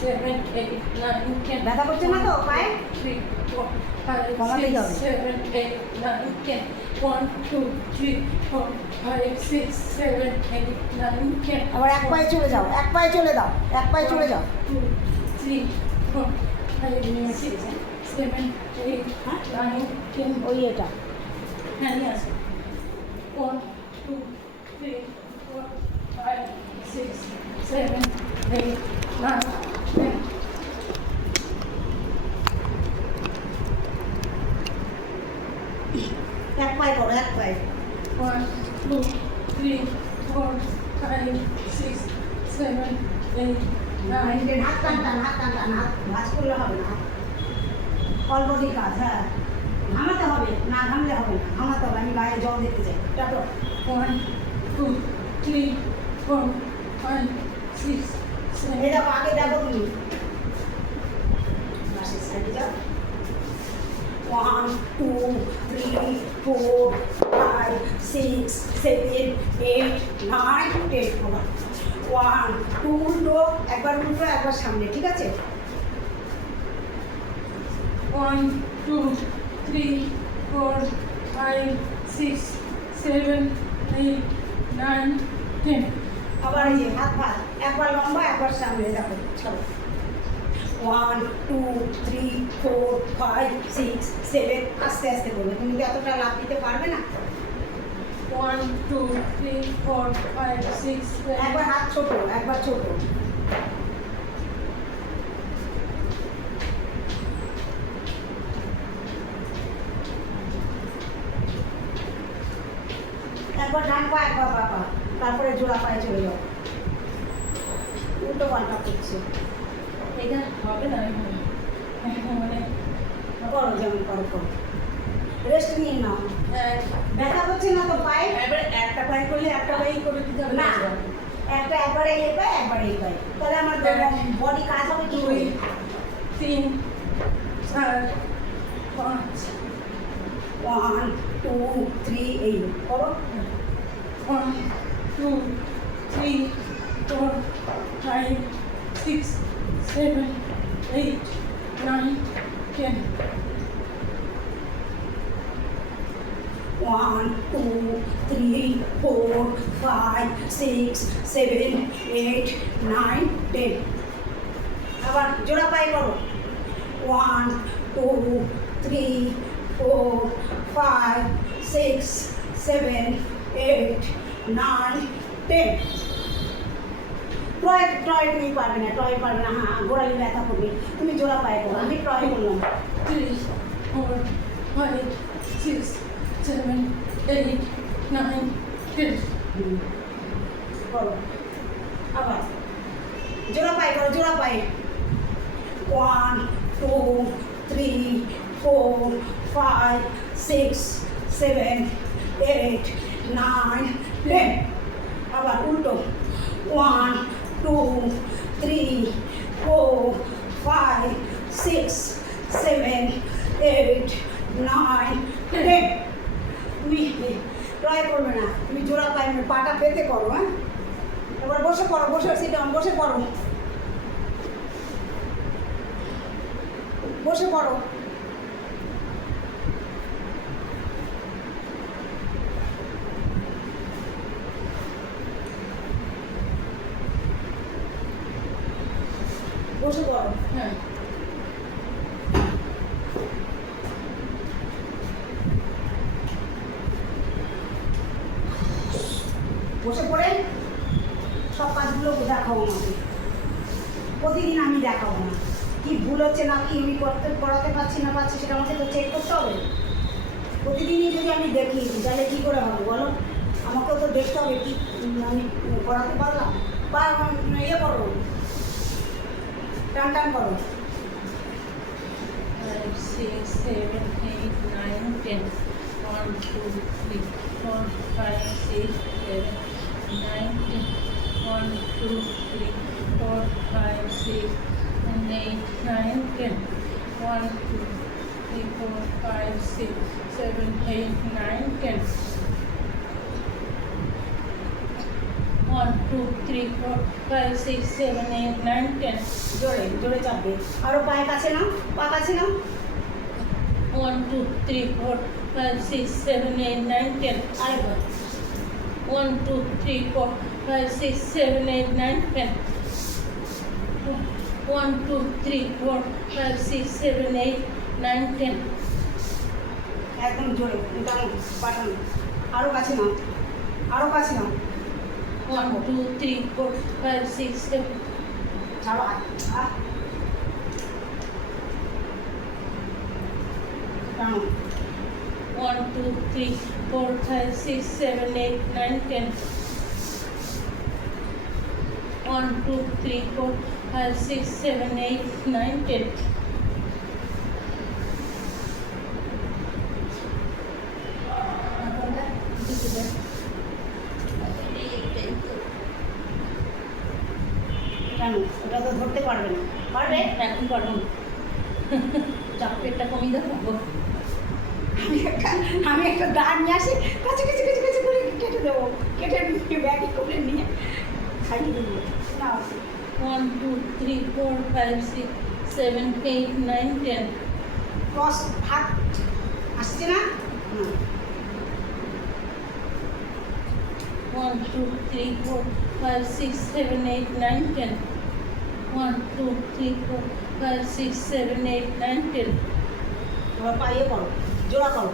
7, 8, 9, 10. ব্যথা করছে না তো পায়ে? 3, 4, 5, কমাতেই 6, হবে। 7, 8, 9, 10. 1, 2, 3, 4, 5, 6, 7, 8, 9, 10. আবার এক পায়ে চলে যাও, এক পায়ে চলে দাও, এক পায়ে চলে যাও। 2, 3, 4, 5, 6, 7, 8, 9, 10. ওই এটা হ্যাঁ নিয়ে আসো 1, 2, 3, 4, 5, 6, 7, 8, 9, 10. এক পায়ে করো, এক পায়ে। 1, 2, 3, 4, 5, 6, 7, 8, 9, হাত টান টান, হাত টান টান, হাত ভাঁজ করলে হবে না। অল বডি কাজ, হ্যাঁ ঘামাতে হবে না, ঘামলে হবে না, ঘামাতে হবে। আমি গায়ে জল দিতে চাই, টাটো। 1, 2, 3, 4, 5, 6, 7. এই দেখো আগে দেখো তুমি বাসের সাইডে যাও। 1, 2, 3, 4, 5, 6, 7, 8, 9, 10 হবে। 1, 2 উল্টো, একবার উল্টো একবার সামনে, ঠিক আছে? 1, 2, 3, 4, 5, 6, 7, 8, 9, 10. আবার এই যে হাত ভাত, একবার লম্বা একবার সামনে, দেখো ছাড়ো। 1, 2, 3, 4, 5, 6, 7, আস্তে আস্তে করবে। তুমি কি এতটা লাভ দিতে পারবে না? 1, 2, 3, 4, 5, 6, 7. একবার হাত ছোট, একবার ছোট। একবার ডান পা একবার বাঁ পা, তারপরে জোড়া পায়ে চলে যাও। উল্টো পাল্টা করছে, এটা হবে না মানে করো যেমন করো করো, রেস্ট নিয়ে নাও। ব্যথা করছে না তো পায়ে? এবার একটা পায়ে করলে একটা পায়ে করে দিতে হবে না, একটা একবারে এই পায়ে একবারে এই পায়ে, তাহলে আমার বডি কাজ হবে কি 2, করে? 3, 4, 5. 1, 2, 3 এই করো। 1, 2, 3, 4, 5, 6, 7, 8, 9, 10. 1, 2, 3, 4, 5, 6, 7, 8, 9, 10 আবার জোড়া পায়ে করো। 1, 2, 3, 4, 5, 6, 7, 8, 9, 10 ট্রয় ট্রয় তুমি পারবে না, ট্রয় পারবে না, হ্যাঁ গোড়ালি ব্যথা করবে। তুমি জোড়া পায়ে করো, আমি ট্রয় করলাম। 3, 4, 5, 6, 7, 8, 9, 10. করো আবার জোড়া পায়ে করো, জোড়া পায়ে। 1, 2, 3, 4, 5, 6, 7, 8, 9, 10 আবার উল্টো। 1, 2, 3, 4, 5, 6, 7, 8, 9, 10 তুমি ট্রাই করবে না, তুমি জোড়া পায়ে পাটা পেতে করো। হ্যাঁ এবার বসে পড়ো, বসে সিট ডাউন, বসে পড়ো, বসে পড়ো। বসে পড়ো। হ্যাঁ বসে পড়ে সব কাজগুলো দেখাবো আমাকে, প্রতিদিন আমি দেখাবো না কি ভুল হচ্ছে না কি আমি পড়াতে পারছি না পারছি, সেটা আমাকে তো চেক করতে হবে। প্রতিদিনই যদি আমি দেখি তাহলে কী করে হবে বলো? আমাকেও তো দেখতে হবে কি আমি পড়াতে পারলাম। বা ইয়ে করো, টান টান করো। 5, 6, 7, 8, 9, 10. 1, 2, 3, 4, 5, 6, 7, 9, 10. 1, 2, 3, 4, 5, 6, 8, 9, 10. 1, 2, 3, 4, 5, 6, 7, 8, 9, 10. 1 2 3 4 5 6 7 8 9 10 জোরে জোরে চাপবে। আরো পায়ের কাছে নাও, পা কাছে নাও। 1 2 3 4 5 6 7 8 9 10 আরেকবার 1 2 3 4 5 6 7 8 9 10 1 2 3 4 5 6 7 8 9 10 একদম জোরে টানো, পাঠানো। আরো কাছে নাও, আরো কাছে নাও। 1 2 3 4 5 6 7 ছাড়ো টানো। 1 2 3 4 5 6 7 8 9 10 1 2 3 4 5 6 7 8 9 10 কেন ওটা তো ধরতে পারবে না, পারবে? এখন পারবো না চাপেরটা কমিয়ে দেবো আমি একটা দাঁড় নিয়ে আসি, কাছে কাছে কাছে কাছে করে কেটে দেবো, কেটে নিয়ে ব্যাগে করে নিয়ে খাইয়ে দেবো। না 1 2 3 4 5 6 7 8 9 10 ক্রস হাত আসছে না। 1 2 3 4 5 6 7 8 9 10 1 2 3 4 5 6 7 8 9 10 এবার পাইয়ে করো, জোড়া করো।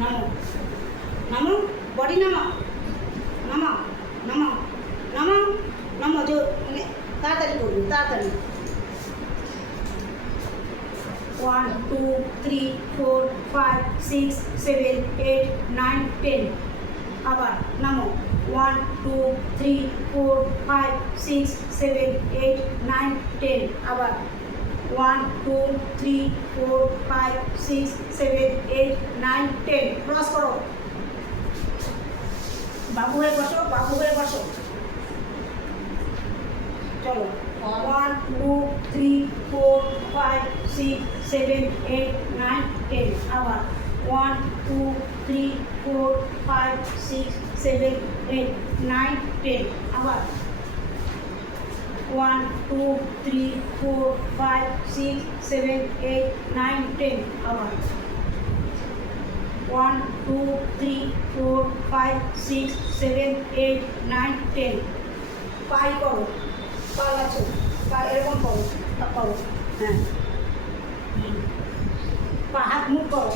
নামো নামো, বডি নামাও, নামাও নামাও নামাও নামাও, জোর মানে তাড়াতাড়ি করবি, তাড়াতাড়ি। 1 2 3 4 5 6 7 8 9 10 আবার নামো। 1 2 3 4 5 6 7 8 9 10 আবার 1 2 3 4 5 6 7 8 9 10 ক্রস করো। বাবু হয়ে বসো, বাবু হয়ে বসো। চলো 1 2 3 4 5 6 7 8 9 10 আবার 1 2 3 4 5 6 7 8 9 10 আবার 1 2 3 4 5 6 7 8 9 10 আবার 1 2 3 4 5 6 7 8 9 10 পাই করো, পা গাছো, পা এরকম করো, করো। হ্যাঁ পা হাত মুখ করো,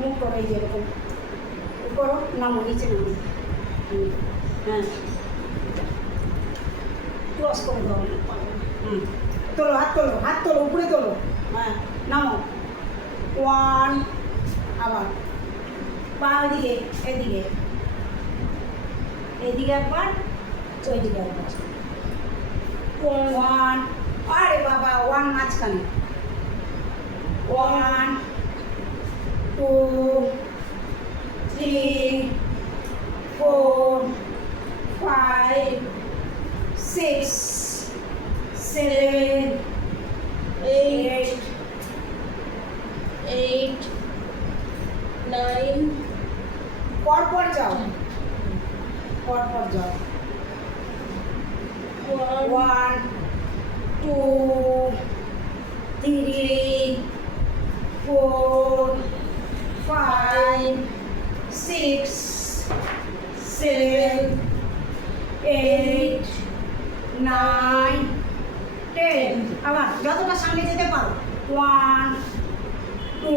মুখ করো, এই যে এরকম করো, নামো নিচে নামো। হ্যাঁ ক্রস করে দাও। তোলো, হাত তোলো, হাত তোলো, উপরে তোলো। হ্যাঁ নামো। 1 আবার পা ওইদিকে, এদিকে, এদিকে একবার, ওইদিকে একবার। 1 আরে বাবা 1 মাঝখানে। 1 2 3 4 5 6 7 8 8 9 পরপর যাও, পরপর যাও। 1 2 3 4 5 6 7 8 9 10 আবার যতটা সামনে যেতে পারো। 1 2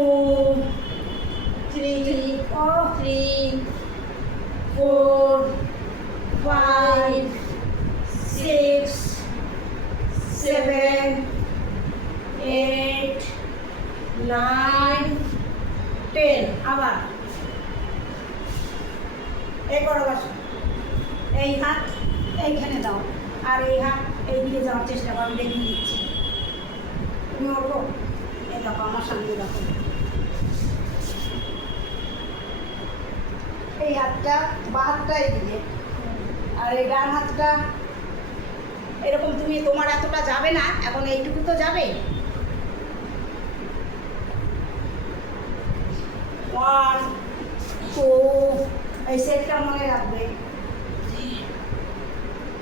3 4 5 6 7 8 9 10 আবার এই করো বসো। এই হাত এইখানে দাও, আর এই হাত এইদিকে যাওয়ার চেষ্টা করো, আমি দেখিয়ে দিচ্ছি। তুমি ওঠো, এই দেখো আমার সামনে দেখো। এই হাতটা বা হাতটা এইদিকে, আর এই ডান হাতটা এরকম। তুমি তোমার এতটা যাবে না এখন, এইটুকু তো যাবে। 1 2 এই সেটটা মনে রাখবে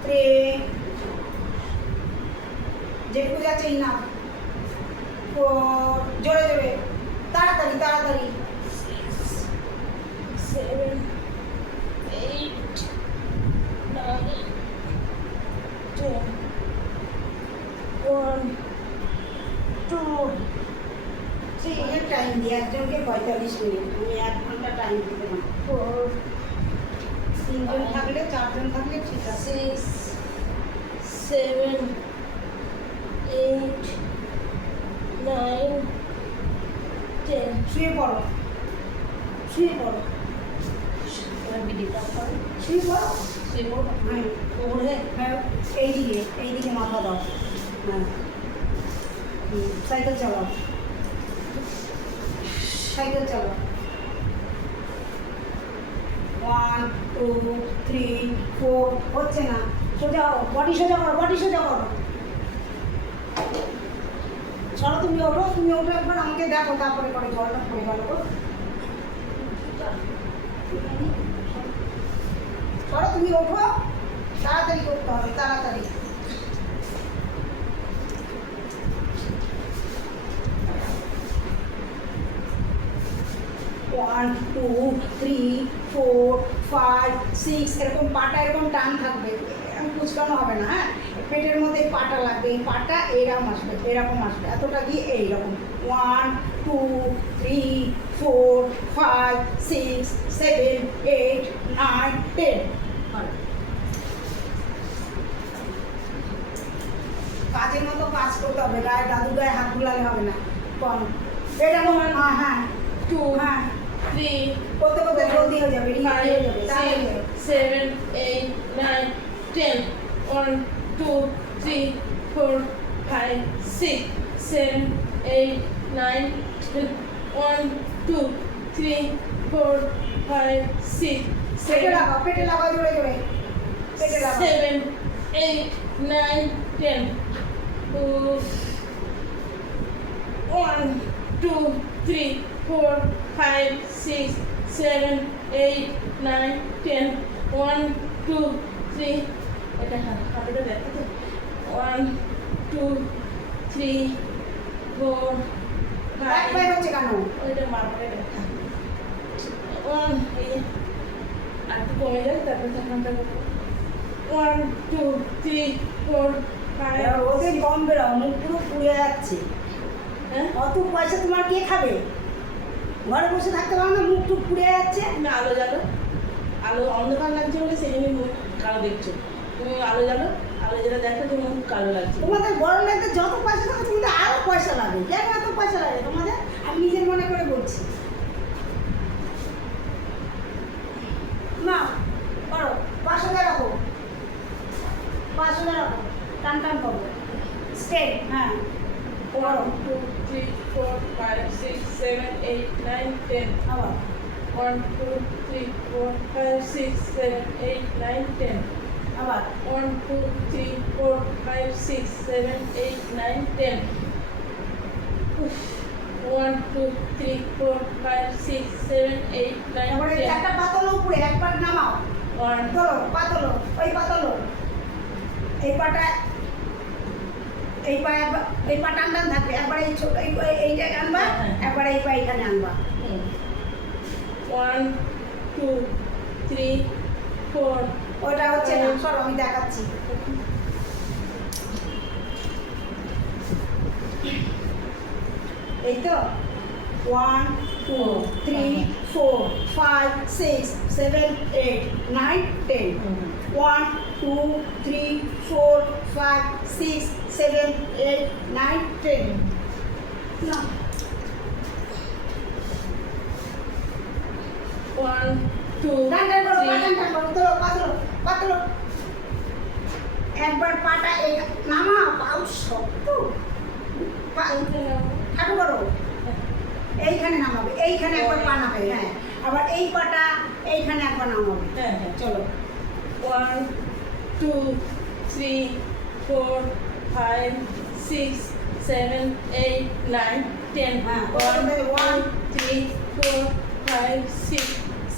3 যেটুকু যাচ্ছে না 4 জোরে জোরে তাড়াতাড়ি তাড়াতাড়ি 7 8 9 10 1 2 অনেক টাইম দিই একজনকে 45 মিনিট আমি 1 ঘন্টা টাইম দিতে না 4 তিনজন থাকলে চারজন থাকলে ঠিক আছে 6 7 8 9 10 শুয়ে পড়ো শুয়ে পড়ো এবার ভিডিওটা করো শুয়ে পড়ো সেবো হ্যাঁ ওরে হ্যাঁ এইদিকে মাথা দাও হ্যাঁ সাইকেল চালাও সাইকেল চালাও 1 2 3 4 হচ্ছে না সোজা বডি সোজা করো বডি সোজা করো চলো তুমি ওঠো একবার আমাকে দেখো তারপরে করে জলটা পড়ে গেল চলো তুমি ওঠো তাড়াতাড়ি করতে হবে তাড়াতাড়ি one two three four five six এরকম পাটা এরকম টান থাকবে এরকম কুচকানো হবে না হ্যাঁ পেটের মধ্যে পাটা লাগবে এই পাটা এরকম আসবে এতটা দিয়ে এইরকম 1 2 3 4 5 6 7 8 9 10 কাজের মতো কাজ করতে হবে গায়ে দাদু গায়ে হাত বুলালে হবে না কম এটা মনে হয় হ্যাঁ 2 হ্যাঁ 3 করতে করতে জলদি হয়ে যাবে রিং হয়ে যাবে 5 6 7 8 9 10 1 2 3 4 5 6 7 8 9 1 2 3 4 5 6 পেটে লাগাও জোরে জোরে পেটে লাগাও 7 8 9 10 1 2 3 4 5 6 7 8 9 10 1 2 3 এটা হাতটা দেখো তো 1 2 3 4 এক পায়ে 5 হচ্ছে কেন ওইটা মারপরে দেখা 1 এই আর একটু কমে যায় তারপর তখনটা 1 2 3 4 5 ওদের কম বেরো মুখ পুরো পুড়ে যাচ্ছে হ্যাঁ অত পয়সা তোমার কে খাবে ঘরে বসে থাকতে পারো না মুখ টুক পুড়ে যাচ্ছে তুমি আলো জ্বালো আলো অন্ধকার লাগছে বলে সেই জন্য মুখ কালো দেখছো তুমি আলো জ্বালো আলো যেটা দেখো যে মুখ কালো লাগছে তোমাদের বড় লাগতে যত পয়সা থাকে তোমাদের আরো পয়সা লাগে কেন এত পয়সা লাগে তোমাদের আমি নিজের মনে করে বলছি না করো 500 রাখো 500 রাখো টান টান করো স্টেট হ্যাঁ 1 2 3 4 5 6 7 8 9 10 আবার 1 2 3 4 5 6 7 8 9 10 আবার 1 2 3 4 5 6 7 8 9 10 1 2 3 4 5 6 7 8 9 তারপরে 10 একটা পাতলো উপরে একবার নামাও 1 তোলো পাতলো ওই পাতলো এই পাটা এই পা এই পা টান টান থাকবে একবার এই ছোট এইটা আনবা একবার এই পা এখানে আনবা 1 2 3 4 ওটা হচ্ছে না সরো আমি দেখাচ্ছি এই তো 1 2 3 4 5 6 7 8 9 10 1 2 3 4 5 6 7 8 9 10 না 1 2 টান টান করো টান টান করো তোলো পাতলো পাতলো একবার পাটা এই নামা পাউ শক্ত হাঁটু করো এইখানে নামাবে এইখানে একবার পা নামাবে হ্যাঁ আবার এই পাটা এইখানে একবার নামাবে হ্যাঁ হ্যাঁ চলো 1 2 3 4 5 6 7 8 9 10 হ্যাঁ 1 1 3 4 5, 6,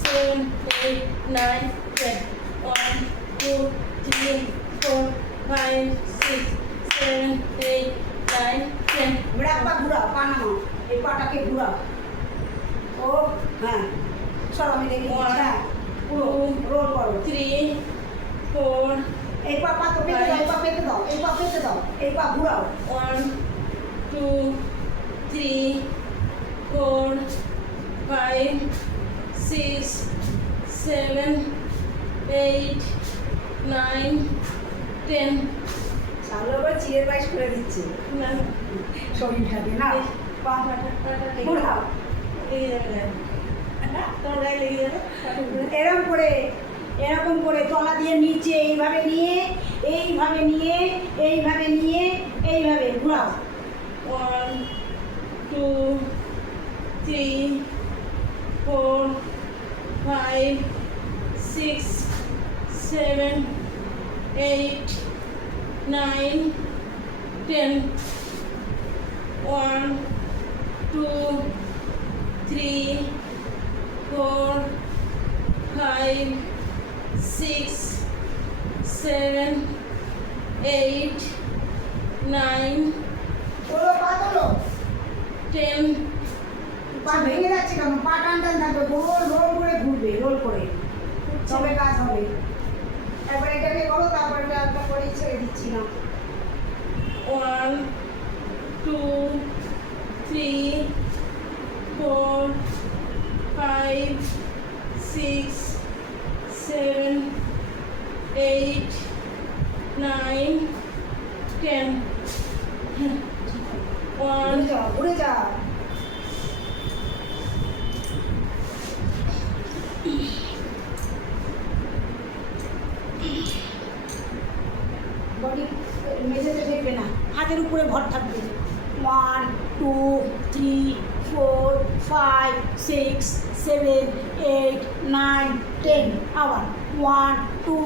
7, 8, 9, 10. 1, 2, 3, 4, 5, 6, 7, 8, 9, 10. এবার একবার ঘুরাও, পা নামাও, এই পাটাকে ঘুরাও। ও হ্যাঁ, সরো আমি দেখি। হ্যাঁ, পুরো রোল করো। 3, 4, এই পা পা তো পেতে দাও, এই পা পেতে দাও, এই পা পেতে দাও, এই পা ঘুরাও। 1, 2, 3, 4, 5, 6, 7, 8, 9, 10. সামনে আবার চিড়ের পায়েস করে দিচ্ছে না শরীরটাকে না। পা ঘুরাও। লেগে যাবে তোমার গায়ে লেগে যাবে। এরকম করে তলা দিয়ে নিচে এইভাবে নিয়ে এইভাবে ঘুরাও। 1, 2, 3, 4, 5, 6, 7, 8, 9, 10. 1, 2, 3, 4, 5, 6, 7, 8, 9, তোলো পা তোলো। 10. পা ভেঙে যাচ্ছে কেন? পা টান টান থাকবে, রোল করে ঘুরবে, রোল করে তবে কাজ হবে। একবার এটাকে করো, তারপর এটা একটা করে ছেড়ে দিচ্ছি না। 1, 2, 3, 4, 5, 6, 7, 8, 9, 10. 1, ঘুরে যা। বডি মেঝেতে দেখবে না, হাতের উপরে ভর থাকবে। 1, 2, 3, 4, 5, 6, 7, 8, 9, 10. আবার 1, 2,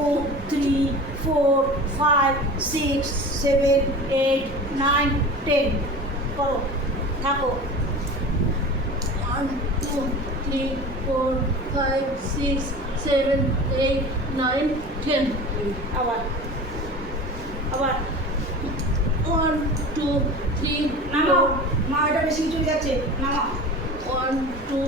3, 4, 5, 6, 7, 8, 9, 10 করো, থাকো। 1, 2, 3, 4, 5, 6, 7, 8, 9, 10. আবার 1, 2, 3, নামাও। 4. মা এটা বেশি চলে যাচ্ছে, নামাও। 1, 2,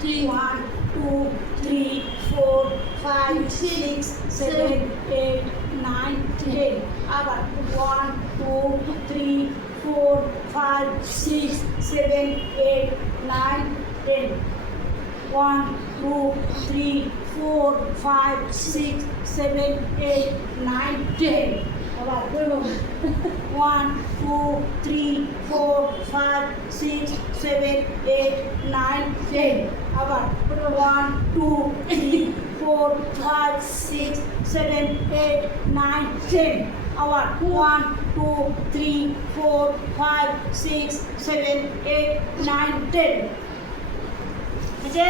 3, 1, 2, 3, 4, 5, 6, 7, 8, 9, 10. আবার 1, 2, 3, 4, 5, 6, 7, 8, 9, 10. 1, 2, 3, 4, 5, 6, 7, 8, 9, 10. আবার 1, 2, 3, 4, 5, 6, 7, 8, 9, 10. আবার 1, 2, 3, 4, 5, 6, 7, 8, 9, 10. আবার 1, 2, 3, 4, 5, 6, 7, 8, 9, 10. বুঝে?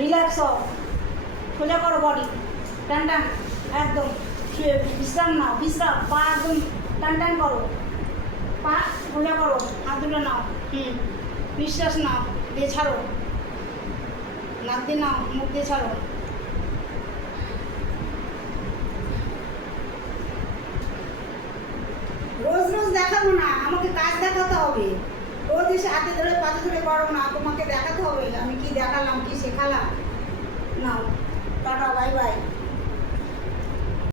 রিল্যাক্স হও, সোজা করো বডি, টান টান একদম, শুয়ে বিশ্রাম নাও, বিশ্রাম, পা একদম টান টান করো, পা সোজা করো, হাত দুটো নাও, নিঃশ্বাস নাও, দিয়ে ছাড়ো, নাক দিয়ে নাও, মুখ দিয়ে ছাড়ো। রোজ রোজ দেখাবো না, আমাকে কাজ দেখাতে হবে। রোজ এসে হাতে ধরে পাতে ধরে করো না, তোমাকে দেখাতে হবে আমি কি দেখালাম, কি শেখালাম। নাও, টাটা, বাই বাই।